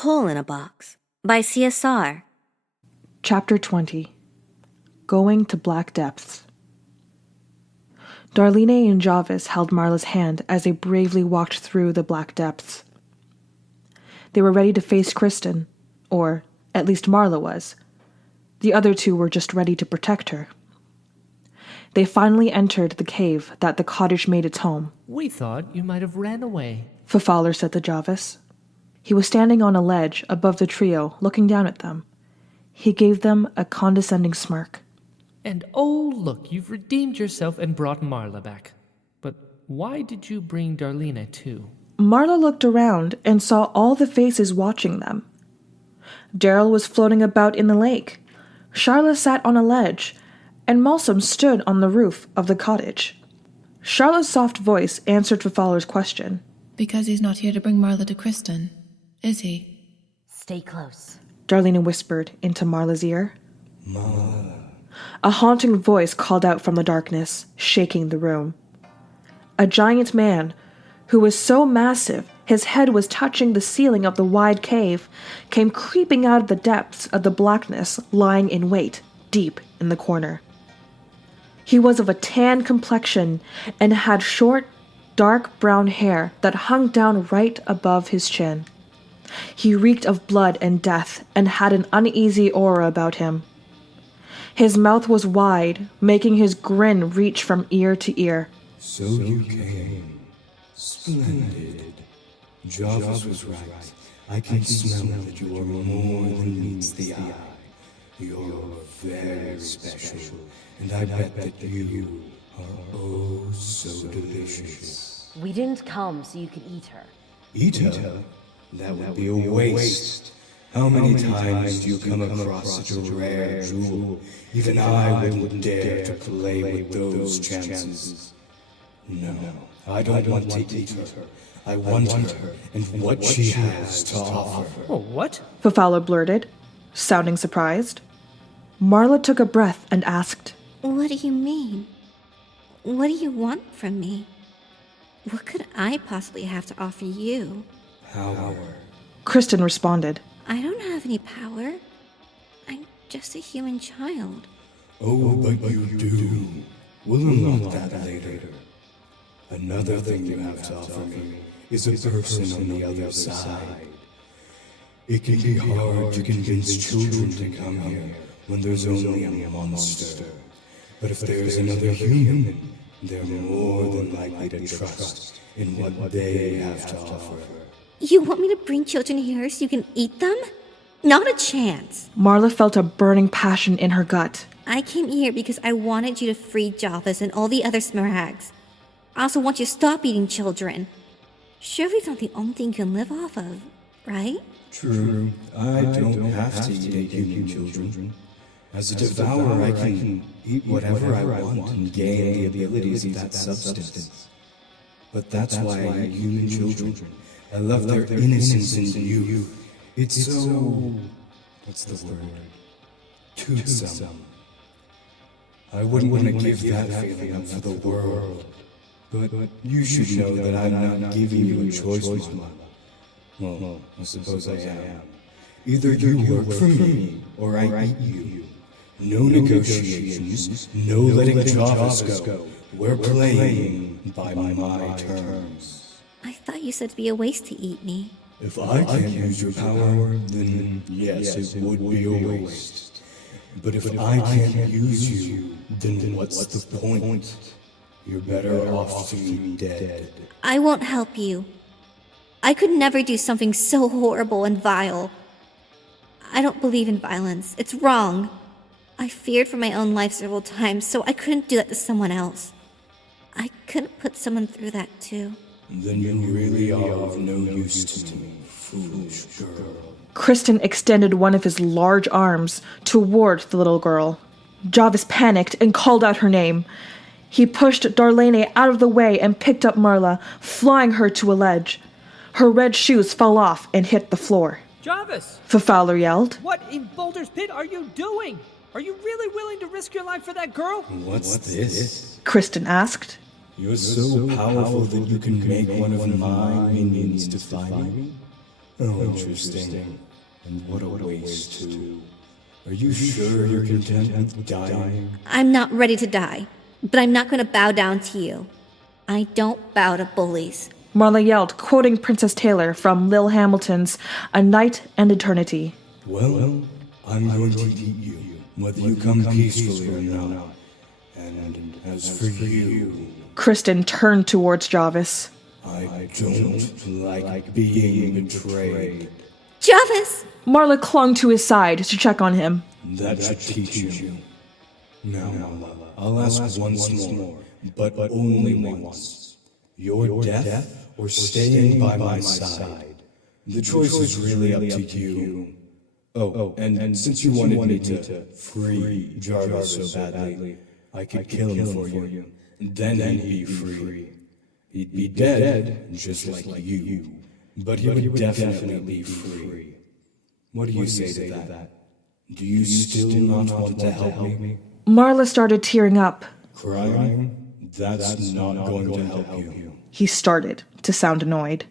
Hole in a Box by C.S.R. Chapter 20. Going to Black Depths. Darlene and Jarvis held Marla's hand as they bravely walked through the black depths. They were ready to face Kristen, or at least Marla was. The other two were just ready to protect her. They finally entered the cave that the cottage made its home. We thought you might have ran away, Fowler said to Jarvis. He was standing on a ledge above the trio, looking down at them. He gave them a condescending smirk. And oh, look, you've redeemed yourself and brought Marla back. But why did you bring Darlene too? Marla looked around and saw all the faces watching them. Daryl was floating about in the lake. Charla sat on a ledge, and Malsum stood on the roof of the cottage. Charla's soft voice answered Fowler's question. Because he's not here to bring Marla to Kristen, is he? Stay close, Darlene whispered into Marla's ear. Marla. A haunting voice called out from the darkness, shaking the room. A giant man, who was so massive his head was touching the ceiling of the wide cave, came creeping out of the depths of the blackness, lying in wait, deep in the corner. He was of a tan complexion and had short, dark brown hair that hung down right above his chin. He reeked of blood and death and had an uneasy aura about him. His mouth was wide, making his grin reach from ear to ear. So you came. Splendid. Jarvis was right. I can smell that you are more than meets the eye. You're very special, and I bet that you are oh so delicious. We didn't come so you could eat her. Eat her? That would be a waste. How many times do you come across such a rare jewel? Even I wouldn't dare to play with those chances. No, I don't want to eat her. I want her and what she has to offer. Oh, what? Fowler blurted, sounding surprised. Marla took a breath and asked, What do you mean? What do you want from me? What could I possibly have to offer you? Power. Kristen responded. I don't have any power. I'm just a human child. Oh, but you do. We'll unlock that later. Another thing you have to offer me is a person on the other side. It can be hard to convince children to come here when there's only a monster. But if there's another human, they're more than likely to trust in what they have to offer. You want me to bring children here so you can eat them? Not a chance. Marla felt a burning passion in her gut. I came here because I wanted you to free Jarvis and all the other smaragds. I also want you to stop eating children. Surely it's not the only thing you can live off of, right? True. I don't have to eat human children. As a devourer, I can eat whatever I want and gain the abilities of that substance. But that's why I eat human children. I love their innocence and youth. It's so... what's the word? Toothsome. I wouldn't want to give that feeling up for the world. But you should know that I'm not giving you a choice, Marla. Well, I suppose I am. Either you work for me, or I eat you. No negotiations, no letting Jarvis go. We're playing by my terms. I thought you said it'd be a waste to eat me. If I can't use your power, then yes, it would be a waste. But if I can't use you, then what's the point? You're better off to be dead. I won't help you. I could never do something so horrible and vile. I don't believe in violence. It's wrong. I feared for my own life several times, so I couldn't do that to someone else. I couldn't put someone through that too. Then you really are of no use to me, foolish girl. Kristen extended one of his large arms toward the little girl. Jarvis panicked and called out her name. He pushed Darlene out of the way and picked up Marla, flying her to a ledge. Her red shoes fell off and hit the floor. Jarvis! Fowler yelled. What in Boulder's Pit are you doing? Are you really willing to risk your life for that girl? What's this? Kristen asked. You're so powerful that you can make one of my minions defy me? Oh, interesting. And what a waste, too. Are you sure you're content with dying? I'm not ready to die, but I'm not going to bow down to you. I don't bow to bullies. Marla yelled, quoting Princess Taylor from Lil Hamilton's A Night and Eternity. Well, I'm going to eat you, whether you come peacefully or not. And as for you... Kristen turned towards Jarvis. I don't like being betrayed. Jarvis! Marla clung to his side to check on him. That should teach you. Now, I'll ask once more, but only once. Your death or staying by my side? The choice is really up to you. Oh, and since you wanted me to free Jarvis so badly, I could kill him for you. Then he'd be free. He'd be dead, just like you. But he would definitely be free. What do you say to that? Do you still not want to help me? Marla started tearing up. Crying? That's not going to help you. He started to sound annoyed.